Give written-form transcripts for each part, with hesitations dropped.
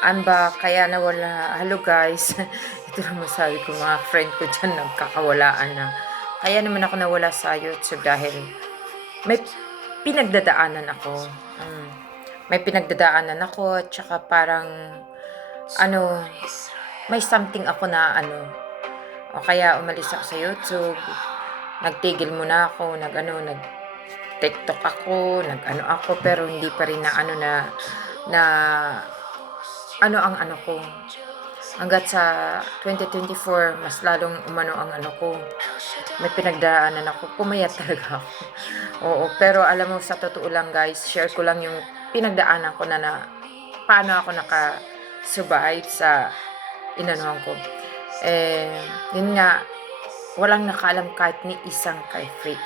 Ba kaya nawala, hello guys, ito lang masabi ko, mga friend ko dyan nagkakawalaan na. Kaya naman ako nawala sa YouTube dahil may pinagdadaanan ako. Mm, may pinagdadaanan ako, at saka parang, ano, may something ako na o kaya umalis ako sa YouTube, nagtigil muna ako, nag TikTok ako, ako, pero hindi pa rin na na ang ko. Hanggat sa 2024, mas lalong umano ang ko. May pinagdaanan ako, pumayat talaga ako. Oo, pero alam mo, sa totoo lang guys, share ko lang yung pinagdaanan ko na paano ako naka-survive sa inanuhan ko. Yun nga, walang nakaalam kahit ni isang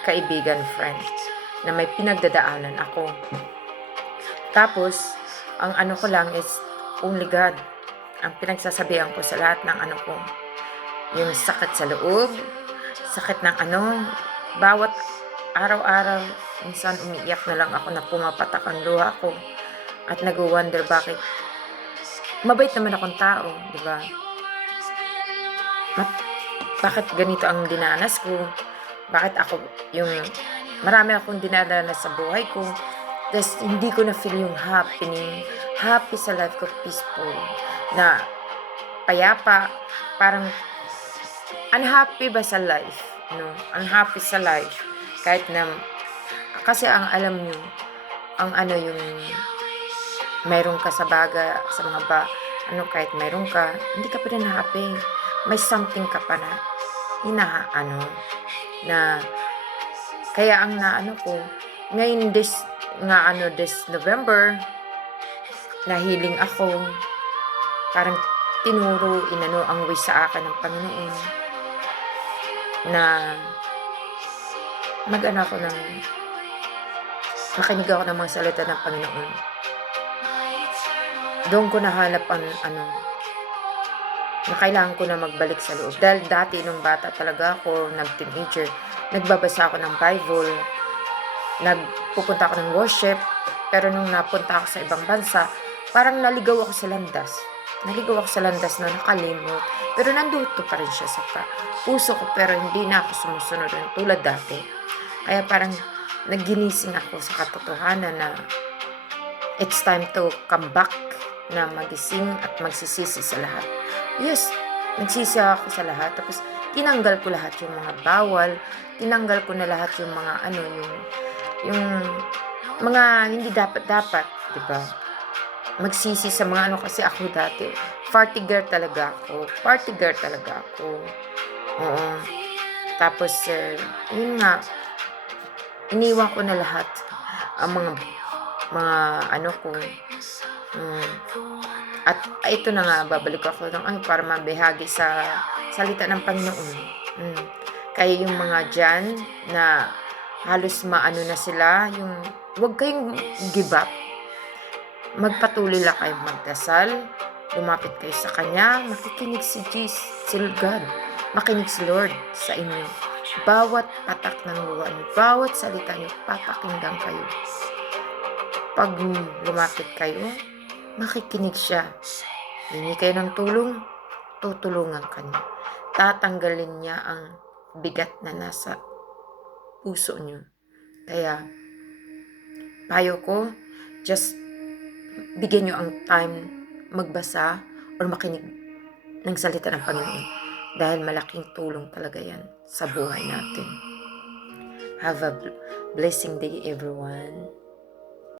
kaibigan, friend, na may pinagdadaanan ako. Tapos, ang ko lang is only God. Ang pinagsasabihan ko sa lahat ng ko, yung sakit sa loob, sakit ng bawat araw-araw, minsan umiiyak na lang ako na pumapatak ang luha ko at nag-wonder bakit mabait naman akong tao, di ba? Bakit ganito ang dinanas ko? Bakit ako marami akong dinadanas sa buhay ko, tapos hindi ko na feel yung happy sa life ko, peaceful, na payapa, parang unhappy ba sa life, no? Unhappy sa life, kahit na, kasi ang alam nyo, yung mayroon ka sa sa mga kahit mayroon ka, hindi ka pa rin happy, may something ka pa na na kaya ang ko ngayon, this November, nahiling ako, parang ang way sa akin ng Panginoon na makinig ako ng mga salita ng Panginoon. Doon ko nahanap na kailangan ko na magbalik sa loob. Dahil dati, nung bata talaga ako, nag-teenager, nagbabasa ako ng Bible, nagpupunta ako ng worship, pero nung napunta ako sa ibang bansa, parang naligaw ako sa landas. Na nakalimot. Pero nandito pa rin siya sa puso ko, pero hindi na ako sumusunod ng tulad dati. Kaya parang nagginising ako sa katotohanan na it's time to come back, na magising at magsisisi sa lahat. Yes, nagsisi ako sa lahat. Tapos tinanggal ko lahat yung mga bawal, tinanggal ko na lahat yung mga yung mga hindi dapat, di ba? Magsisi sa mga kasi ako dati, party girl talaga ako. Oo. Tapos, yun nga, iniwan ko na lahat ang mga ko. At ito na nga, babalik ako para mabahagi sa salita ng Panginoon. Kaya yung mga dyan na halos na sila, huwag kayong give up. Magpatuloy lang kayong magdasal, lumapit kayo sa Kanya, makikinig si God, makinig si Lord sa inyo. Bawat patak ng luha niyo, bawat salita niyo, papakinggan kayo. Pag lumapit kayo, makikinig siya. Hingi kayo ng tulong, tutulungan ka niya. Tatanggalin niya ang bigat na nasa puso niyo. Kaya, payo ko, just bigyan niyo ang time magbasa or makinig ng salita ng Panginoon. Dahil malaking tulong talaga yan sa buhay natin. Have a blessing day, everyone.